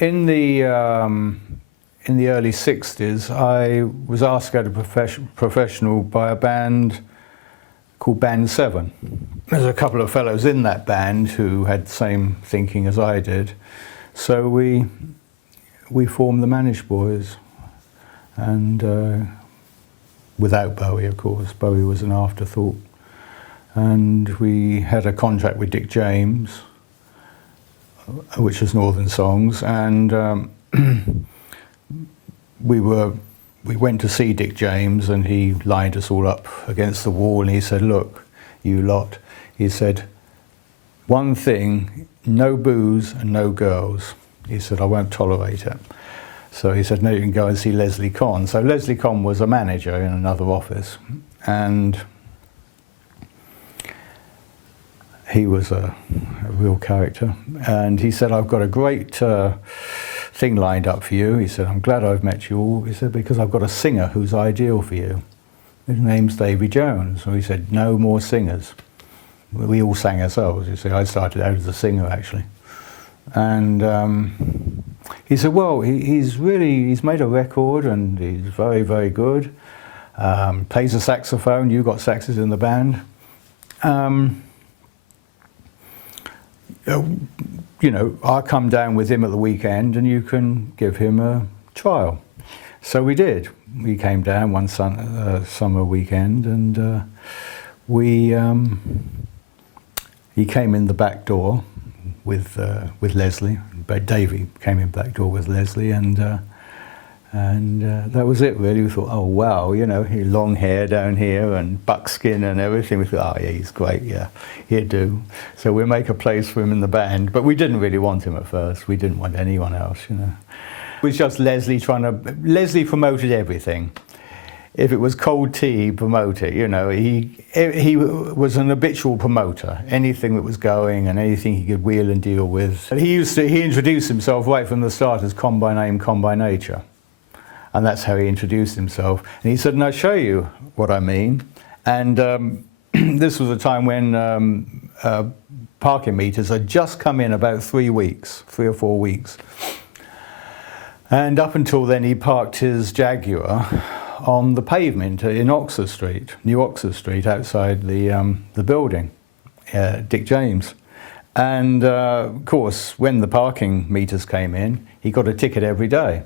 In the early 60s, I was asked to go to professional by a band called Band 7. There's a couple of fellows in that band who had the same thinking as I did. So we formed the Manish Boys, and without Bowie, of course. Bowie was an afterthought. And we had a contract with Dick James, which was Northern Songs, and we went to see Dick James, and he lined us all up against the wall, and he said, "Look, you lot," he said, "one thing, no booze and no girls." He said, "I won't tolerate it." So he said, "No, you can go and see Leslie Conn." So Leslie Conn was a manager in another office, and he was a real character. And he said, "I've got a great thing lined up for you." He said, "I'm glad I've met you all." He said, "Because I've got a singer who's ideal for you. His name's Davy Jones." So he said, "No more singers." We all sang ourselves. You see, I started out as a singer, actually. And he said, "Well, he's made a record, and he's very, very good. Plays the saxophone. You got saxes in the band. You know, I'll come down with him at the weekend and you can give him a trial." So we did. We came down one summer weekend, and he came in the back door with Leslie. Davey came in back door with Leslie, and that was it, really. We thought, "Oh wow, you know, he long hair down here and buckskin and everything." We thought, "Oh yeah, he's great, yeah, he'd do." So we'll make a place for him in the band. But we didn't really want him at first. We didn't want anyone else, you know. It was just Leslie Leslie promoted everything. If it was cold tea, he'd promote it, you know. He was an habitual promoter. Anything that was going and anything he could wheel and deal with. He introduced himself right from the start as Con by name, Con by nature. And that's how he introduced himself. And he said, "And I'll show you what I mean." And this was a time when parking meters had just come in about 3 or 4 weeks. And up until then, he parked his Jaguar on the pavement in Oxford Street, New Oxford Street, outside the building, Dick James. And of course, when the parking meters came in, he got a ticket every day.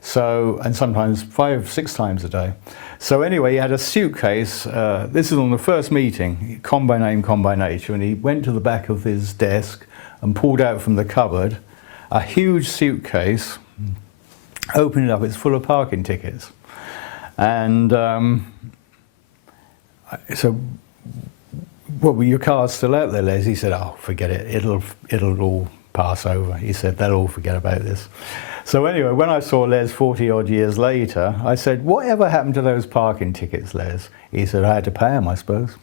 So, and sometimes 5, 6 times a day. So anyway, he had a suitcase. This is on the first meeting, Con by name, Con by nature, and he went to the back of his desk and pulled out from the cupboard a huge suitcase. Opened it up, it's full of parking tickets. And so, "Well, your car's still out there, Les?" He said, "Oh, forget it. It'll all pass over." He said, "They'll all forget about this." So anyway, when I saw Les 40 odd years later, I said, "Whatever happened to those parking tickets, Les?" He said, "I had to pay them, I suppose."